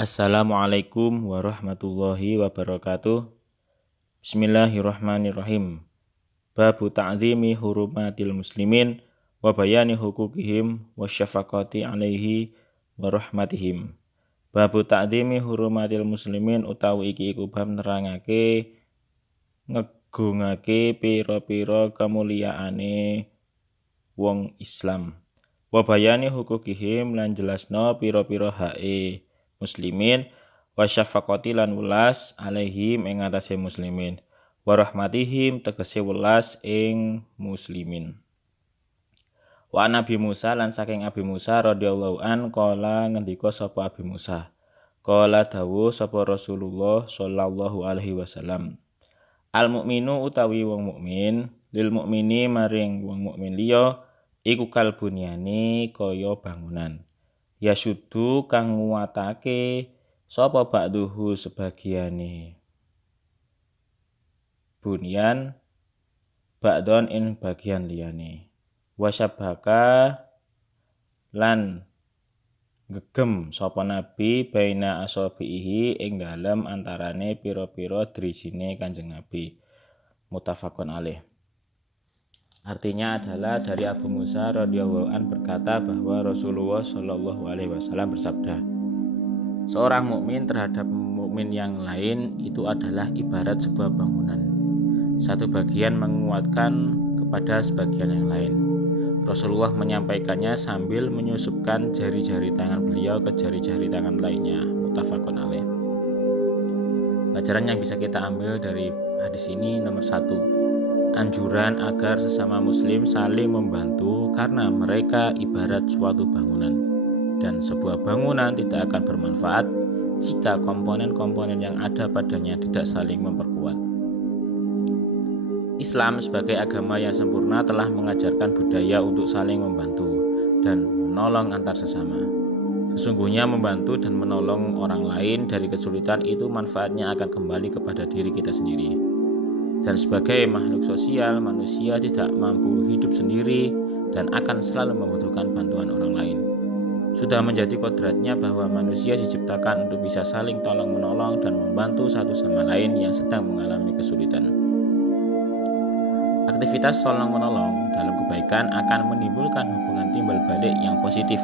Assalamualaikum warahmatullahi wabarakatuh. Bismillahirrahmanirrahim. Babu ta'zimi hurumatil muslimin wa bayani hukukihim wa syafaqati alaihi wa rahmatihim. Babu ta'zimi hurumatil muslimin utawi iki iku bab nerangake ngegungake pira-pira kemuliaane wong Islam. Wa bayani hukukihim lan jelasno pira-pira hae muslimin wa syafaqati lan welas alaihim ing atase muslimin wa rahmatihim tegese welas ing muslimin. Wa Nabi Musa lan saking Abi Musa radhiyallahu an kala ngendika sapa Abi Musa kala dawuh sapa Rasulullah sallallahu alaihi wasallam al mukminu utawi wong mukmin lil mukmini maring wong mukmin liya iku kalbunyane kaya bangunan ya syudu kang nguwatake sapa ba'duhu sebagiane bunyan ba'don ing bagian liyane wasyabaka lan gegem sapa nabi baina asabihi ing dalem antarane pira-pira drijine Kanjeng Nabi muttafaqun alaih. Artinya adalah dari Abu Musa radhiyallahu an berkata bahwa Rasulullah shallallahu alaihi wasallam bersabda, seorang mukmin terhadap mukmin yang lain itu adalah ibarat sebuah bangunan. Satu bagian menguatkan kepada sebagian yang lain. Rasulullah menyampaikannya sambil menyusupkan jari-jari tangan beliau ke jari-jari tangan lainnya. Muttafaqun alaih. Pelajaran yang bisa kita ambil dari hadis ini nomor 1. Anjuran agar sesama muslim saling membantu karena mereka ibarat suatu bangunan dan sebuah bangunan tidak akan bermanfaat jika komponen-komponen yang ada padanya tidak saling memperkuat. Islam sebagai agama yang sempurna telah mengajarkan budaya untuk saling membantu dan menolong antar sesama. Sesungguhnya membantu dan menolong orang lain dari kesulitan itu manfaatnya akan kembali kepada diri kita sendiri. Dan sebagai makhluk sosial, manusia tidak mampu hidup sendiri dan akan selalu membutuhkan bantuan orang lain. Sudah menjadi kodratnya bahwa manusia diciptakan untuk bisa saling tolong-menolong dan membantu satu sama lain yang sedang mengalami kesulitan. Aktivitas tolong-menolong dalam kebaikan akan menimbulkan hubungan timbal balik yang positif.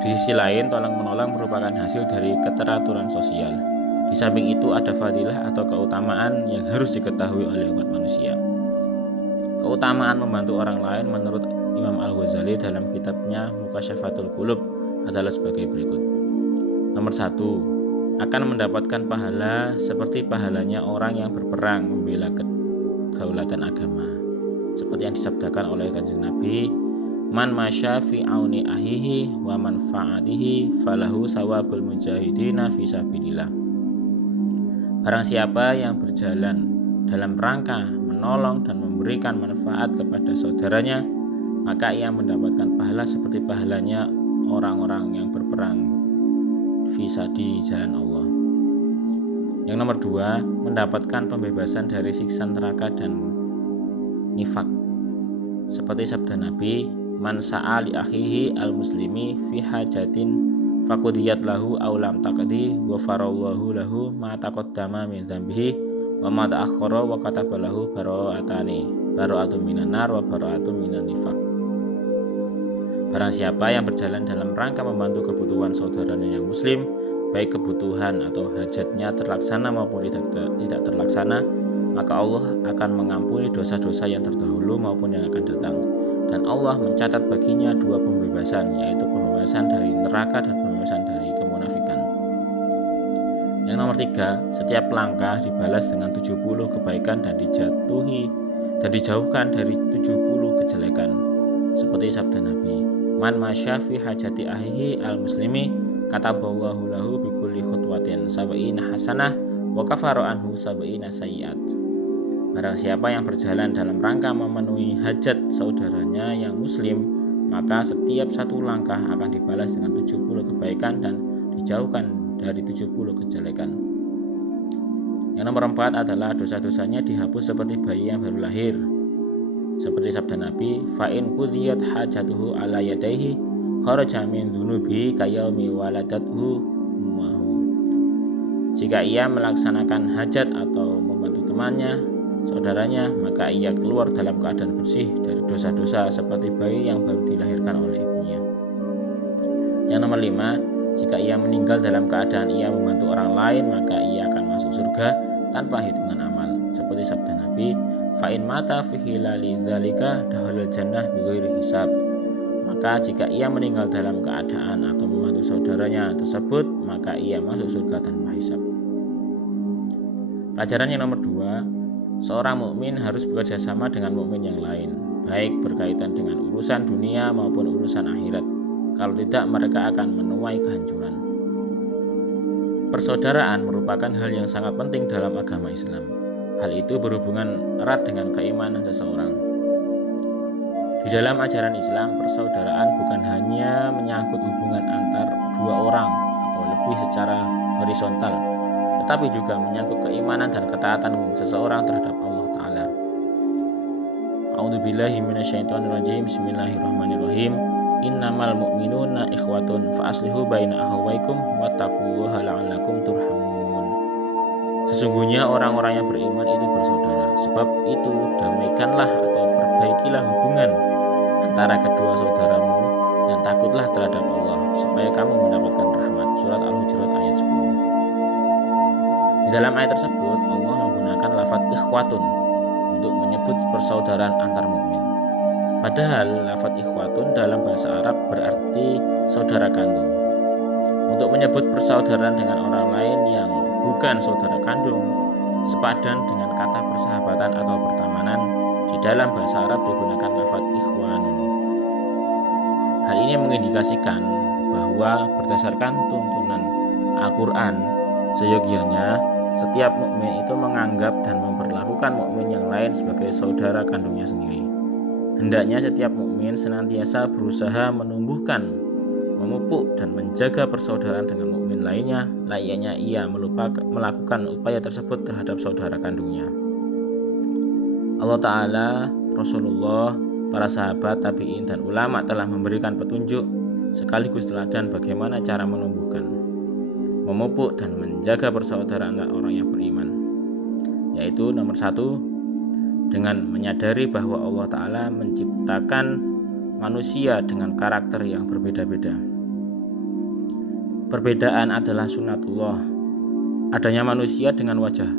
Di sisi lain, tolong-menolong merupakan hasil dari keteraturan sosial. Di samping itu ada fadilah atau keutamaan yang harus diketahui oleh umat manusia. Keutamaan membantu orang lain menurut Imam Al-Ghazali dalam kitabnya Mukasyafatul Qulub adalah sebagai berikut. Nomor 1, akan mendapatkan pahala seperti pahalanya orang yang berperang membela kedaulatan agama. Seperti yang disabdakan oleh Kanjeng Nabi, man masya fi auni ahihi wa manfaatihi falahu sawabul mujahidina fi sabilillah. Barang siapa yang berjalan dalam rangka menolong dan memberikan manfaat kepada saudaranya, maka ia mendapatkan pahala seperti pahalanya orang-orang yang berperang visa di jalan Allah. Yang nomor 2, mendapatkan pembebasan dari siksa neraka dan nifak. Seperti sabda Nabi, man sa'a li akhihi al-muslimi fi hajatin faqudiyat lahu aw lam taqdi wa farallahu lahu ma taqaddama min dzambihi wa ma ta'akhkhara wa kataba lahu bara'atun minan nar wa bara'atun minan nifaq. Barang siapa yang berjalan dalam rangka membantu kebutuhan saudaranya yang muslim, baik kebutuhan atau hajatnya terlaksana maupun tidak terlaksana, maka Allah akan mengampuni dosa-dosa yang terdahulu maupun yang akan datang. Dan Allah mencatat baginya 2 pembebasan, yaitu pembebasan dari neraka dan pembebasan dari kemunafikan. Yang nomor 3, setiap langkah dibalas dengan 70 kebaikan dan dijauhkan dari 70 kejelekan. Seperti sabda Nabi, man masya fi hajati ahihi al-muslimi kataballahu lahu bi kulli khutwatin sab'ina hasanah wa kafara anhu sab'ina sayyi'at. Barang siapa yang berjalan dalam rangka memenuhi hajat saudaranya yang muslim, maka setiap satu langkah akan dibalas dengan 70 kebaikan dan dijauhkan dari 70 kejelekan. Yang nomor 4 adalah dosa-dosanya dihapus seperti bayi yang baru lahir. Seperti sabda Nabi, fa'in qudiyat hajatuhu ala yadaihi kharaja min dzunubi kayaumi waladathu ummuhu. Jika ia melaksanakan hajat atau membantu temannya, saudaranya, maka ia keluar dalam keadaan bersih dari dosa-dosa seperti bayi yang baru dilahirkan oleh ibunya. Yang nomor 5, jika ia meninggal dalam keadaan ia membantu orang lain, maka ia akan masuk surga tanpa hitungan amal. Seperti sabda Nabi, "Fa'in mata fi hilali dzalika dakhalal jannah bighairi hisab." Maka jika ia meninggal dalam keadaan atau membantu saudaranya tersebut, maka ia masuk surga tanpa hisab. Pelajaran yang nomor 2, seorang mukmin harus bekerja sama dengan mukmin yang lain, baik berkaitan dengan urusan dunia maupun urusan akhirat. Kalau tidak, mereka akan menuai kehancuran. Persaudaraan merupakan hal yang sangat penting dalam agama Islam. Hal itu berhubungan erat dengan keimanan seseorang. Di dalam ajaran Islam, persaudaraan bukan hanya menyangkut hubungan antar dua orang atau lebih secara horizontal, tetapi juga menyangkut keimanan dan ketaatan seseorang terhadap Allah Ta'ala. A'udzubillahi minasyaitonirrajim. Bismillahirrahmanirrahim. Innamal mu'minuna ikhwatun fa aslihu baina akhawaykum wattaqullaha la'allakum turhamun. Sesungguhnya orang-orang yang beriman itu bersaudara, sebab itu damaikanlah atau perbaikilah hubungan antara kedua saudaramu dan takutlah terhadap Allah supaya kamu mendapatkan rahmat. Surat Al-Hujurat ayat 10. Di dalam ayat tersebut Allah menggunakan lafaz ikhwatun untuk menyebut persaudaraan antar mukmin. Padahal lafaz ikhwatun dalam bahasa Arab berarti saudara kandung. Untuk menyebut persaudaraan dengan orang lain yang bukan saudara kandung sepadan dengan kata persahabatan atau pertemanan. Di dalam bahasa Arab digunakan lafaz ikhwanun. Hal ini mengindikasikan bahwa berdasarkan tuntunan Al-Quran, seyogianya setiap mukmin itu menganggap dan memperlakukan mukmin yang lain sebagai saudara kandungnya sendiri. Hendaknya setiap mukmin senantiasa berusaha menumbuhkan, memupuk dan menjaga persaudaraan dengan mukmin lainnya, layaknya ia melakukan upaya tersebut terhadap saudara kandungnya. Allah Ta'ala, Rasulullah, para sahabat, tabi'in, dan ulama telah memberikan petunjuk sekaligus teladan bagaimana cara menumbuhkan, memupuk, dan menjaga persaudaraan antara orang yang beriman. Yaitu nomor 1, dengan menyadari bahwa Allah Ta'ala menciptakan manusia dengan karakter yang berbeda-beda. Perbedaan adalah sunatullah. Adanya manusia dengan wajah,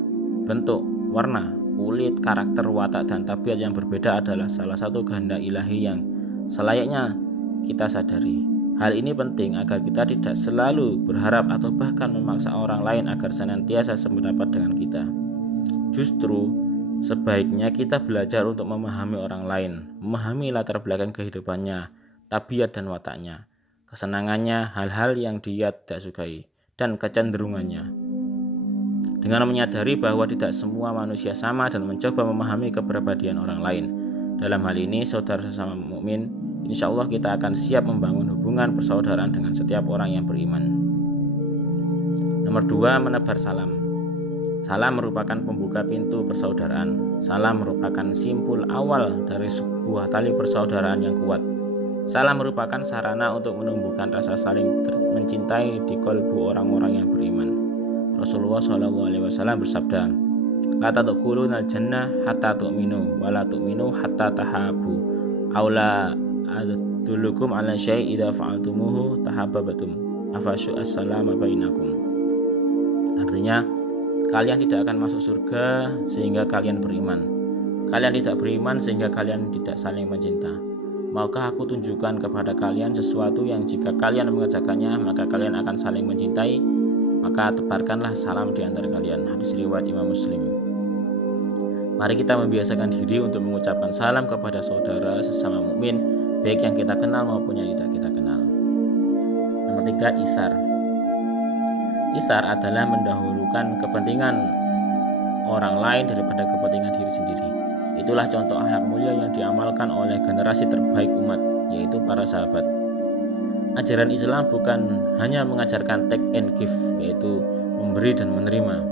bentuk, warna, kulit, karakter, watak, dan tabiat yang berbeda adalah salah satu kehendak ilahi yang selayaknya kita sadari. Hal ini penting agar kita tidak selalu berharap atau bahkan memaksa orang lain agar senantiasa sependapat dengan kita. Justru sebaiknya kita belajar untuk memahami orang lain, memahami latar belakang kehidupannya, tabiat dan wataknya, kesenangannya, hal-hal yang dia tidak sukai, dan kecenderungannya. Dengan menyadari bahwa tidak semua manusia sama dan mencoba memahami kepribadian orang lain. Dalam hal ini, saudara sesama mukmin, insya Allah kita akan siap membangun hubungan persaudaraan dengan setiap orang yang beriman. Nomor 2, menebar salam. Salam merupakan pembuka pintu persaudaraan. Salam merupakan simpul awal dari sebuah tali persaudaraan yang kuat. Salam merupakan sarana untuk menumbuhkan rasa saling mencintai di kalbu orang-orang yang beriman. Rasulullah SAW bersabda, "La tadkhulunal jannah hatta tu'minu wa la tu'minu hatta tahabu. Aula adullukum ala syai' idza fa'altumuhu tahabbatum. Afashu as-salama bainakum." Artinya, kalian tidak akan masuk surga sehingga kalian beriman. Kalian tidak beriman sehingga kalian tidak saling mencinta. Maukah aku tunjukkan kepada kalian sesuatu yang jika kalian mengerjakannya maka kalian akan saling mencintai? Maka tebarkanlah salam di antara kalian. Hadis riwayat Imam Muslim. Mari kita membiasakan diri untuk mengucapkan salam kepada saudara sesama mukmin, baik yang kita kenal maupun yang tidak kita kenal. Nomor 3, isar. Isar adalah mendahulukan kepentingan orang lain daripada kepentingan diri sendiri. Itulah contoh akhlak mulia yang diamalkan oleh generasi terbaik umat, yaitu para sahabat. Ajaran Islam bukan hanya mengajarkan take and give, yaitu memberi dan menerima.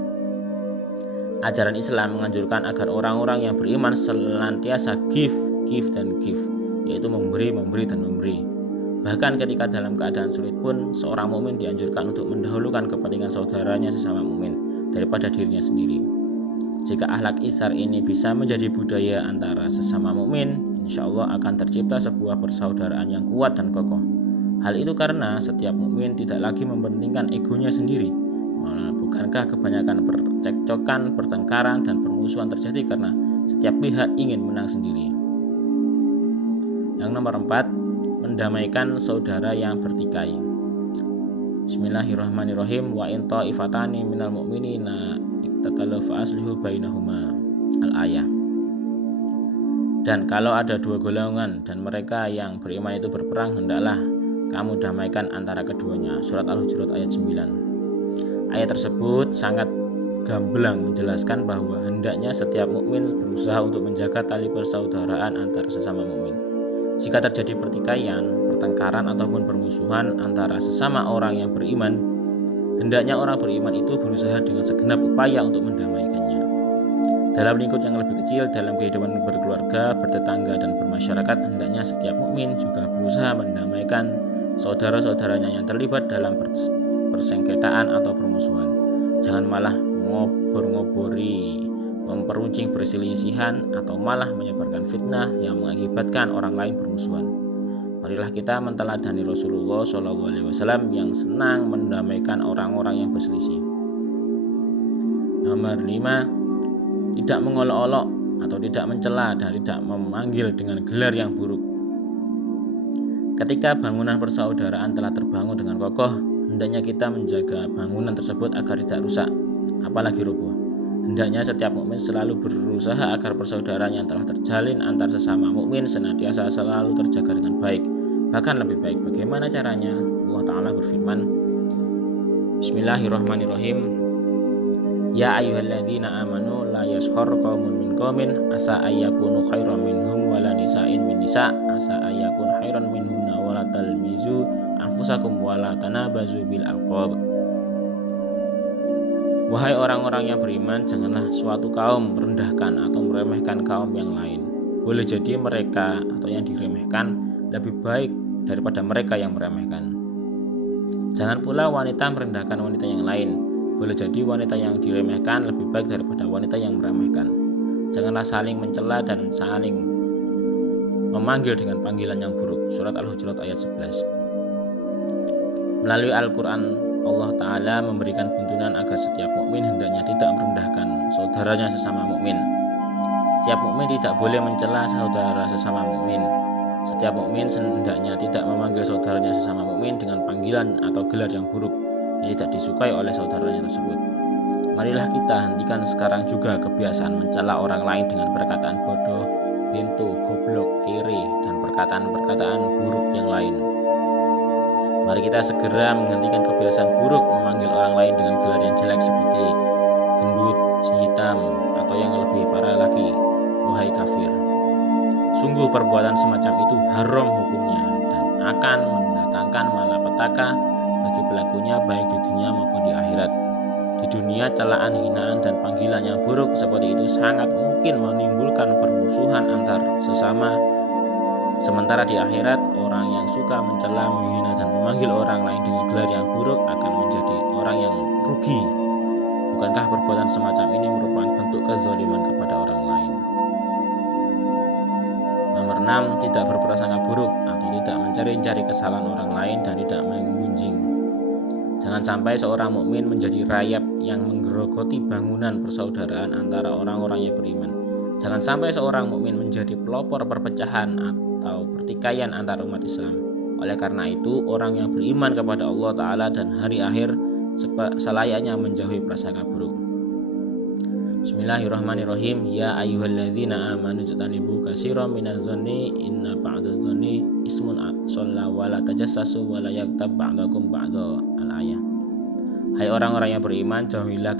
Ajaran Islam menganjurkan agar orang-orang yang beriman senantiasa give, dan give, yaitu memberi, dan memberi. Bahkan ketika dalam keadaan sulit pun, seorang mukmin dianjurkan untuk mendahulukan kepentingan saudaranya sesama mukmin daripada dirinya sendiri. Jika akhlak isar ini bisa menjadi budaya antara sesama mukmin, insya Allah akan tercipta sebuah persaudaraan yang kuat dan kokoh. Hal itu karena setiap mukmin tidak lagi mementingkan egonya sendiri. Bukankah kebanyakan percekcokan, pertengkaran, dan permusuhan terjadi karena setiap pihak ingin menang sendiri? Yang nomor 4, mendamaikan saudara yang bertikai. Bismillahirrahmanirrahim. Wa in ta'ifatani minal mu'minina iqtatalu fa aslihu bainahuma. Al-ayah. Dan kalau ada dua golongan dan mereka yang beriman itu berperang, hendaklah kamu damaikan antara keduanya. Surat Al-Hujurat ayat 9. Ayat tersebut sangat gamblang menjelaskan bahwa hendaknya setiap mukmin berusaha untuk menjaga tali persaudaraan antar sesama mukmin. Jika terjadi pertikaian, pertengkaran ataupun permusuhan antara sesama orang yang beriman, hendaknya orang beriman itu berusaha dengan segenap upaya untuk mendamaikannya. Dalam lingkup yang lebih kecil, dalam kehidupan berkeluarga, bertetangga, dan bermasyarakat, hendaknya setiap mukmin juga berusaha mendamaikan saudara-saudaranya yang terlibat dalam persengketaan atau permusuhan. Jangan malah ngobor-ngobori, memperuncing perselisihan, atau malah menyebarkan fitnah yang mengakibatkan orang lain bermusuhan. Marilah kita menteladani Rasulullah SAW yang senang mendamaikan orang-orang yang berselisih. Nomor 5, tidak mengolok-olok atau tidak mencela dan tidak memanggil dengan gelar yang buruk. Ketika bangunan persaudaraan telah terbangun dengan kokoh, hendaknya kita menjaga bangunan tersebut agar tidak rusak, apalagi roboh. Hendaknya setiap mukmin selalu berusaha agar persaudaraan yang telah terjalin antar sesama mukmin senantiasa selalu terjaga dengan baik, bahkan lebih baik. Bagaimana caranya? Allah Ta'ala berfirman, Bismillahirrahmanirrahim. Ya ayyuhalladzina amanu la yaskhar qaumun min qaumin asa ayyakunu khairan minhum wala nisa'in min nisa' asa ayyakun khairan minhunna wala talmizu anfusakum wala tanabazu bil alqab. Wahai orang-orang yang beriman, janganlah suatu kaum merendahkan atau meremehkan kaum yang lain. Boleh jadi mereka atau yang diremehkan lebih baik daripada mereka yang meremehkan. Jangan pula wanita merendahkan wanita yang lain. Boleh jadi wanita yang diremehkan lebih baik daripada wanita yang meremehkan. Janganlah saling mencela dan saling memanggil dengan panggilan yang buruk. Surat Al-Hujurat ayat 11. Melalui Al-Quran, Allah Ta'ala memberikan tuntunan agar setiap mukmin hendaknya tidak merendahkan saudaranya sesama mukmin. Setiap mukmin tidak boleh mencela saudara sesama mukmin. Setiap mukmin hendaknya tidak memanggil saudaranya sesama mukmin dengan panggilan atau gelar yang buruk yang tidak disukai oleh saudaranya tersebut. Marilah kita hentikan sekarang juga kebiasaan mencela orang lain dengan perkataan bodoh, bintu, goblok, kiri, dan perkataan-perkataan buruk yang lain. Mari kita segera menghentikan kebiasaan buruk memanggil orang lain dengan gelar yang jelek seperti gendut, si hitam, atau yang lebih parah lagi, wahai kafir. Sungguh perbuatan semacam itu haram hukumnya dan akan mendatangkan malapetaka bagi pelakunya baik di dunia maupun di akhirat. Di dunia celaan, hinaan, dan panggilan yang buruk seperti itu sangat mungkin menimbulkan permusuhan antar sesama. Sementara di akhirat, orang yang suka mencela, menghina, dan memanggil orang lain dengan gelar yang buruk akan menjadi orang yang rugi. Bukankah perbuatan semacam ini merupakan bentuk kezaliman kepada orang lain? Nomor 6, tidak berprasangka buruk atau tidak mencari-cari kesalahan orang lain dan tidak menggunjing. Jangan sampai seorang mukmin menjadi rayap yang menggerogoti bangunan persaudaraan antara orang-orang yang beriman. Jangan sampai seorang mukmin menjadi pelopor perpecahan atau pertikaian antar umat Islam. Oleh karena itu, orang yang beriman kepada Allah Ta'ala dan hari akhir selayaknya menjauhi prasangka buruk. Bismillahirrahmanirrahim. Ya ayyuhalladzina amanu jtanibu katsiran minadz-dzanni inna ba'dadz-dzanni ismun shalla wa la tajassasu wa la yaghtab ba'dakum ba'dha. Al-ayah. Hai orang-orang yang beriman, jauhilah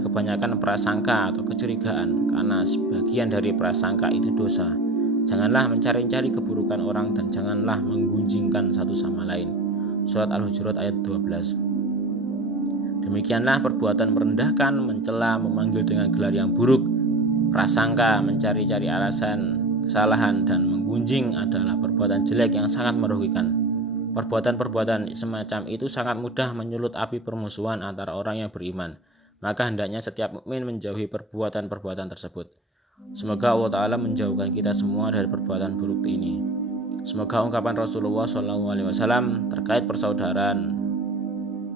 kebanyakan prasangka atau kecurigaan, karena sebagian dari prasangka itu dosa. Janganlah mencari-cari keburukan orang dan janganlah menggunjingkan satu sama lain. Surat Al-Hujurat ayat 12. Demikianlah perbuatan merendahkan, mencela, memanggil dengan gelar yang buruk, prasangka, mencari-cari alasan kesalahan, dan menggunjing menggunjing adalah perbuatan jelek yang sangat merugikan. Perbuatan-perbuatan semacam itu sangat mudah menyulut api permusuhan antara orang yang beriman. Maka hendaknya setiap mukmin menjauhi perbuatan-perbuatan tersebut. Semoga Allah Ta'ala menjauhkan kita semua dari perbuatan buruk ini. Semoga ungkapan Rasulullah SAW terkait persaudaraan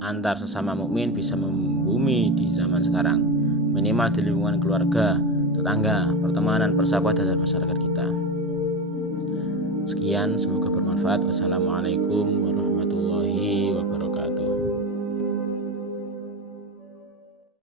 antar sesama mukmin bisa membumi di zaman sekarang, minimal di lingkungan keluarga, tetangga, pertemanan, persahabatan, dan masyarakat kita. Sekian, semoga bermanfaat. Wassalamualaikum warahmatullahi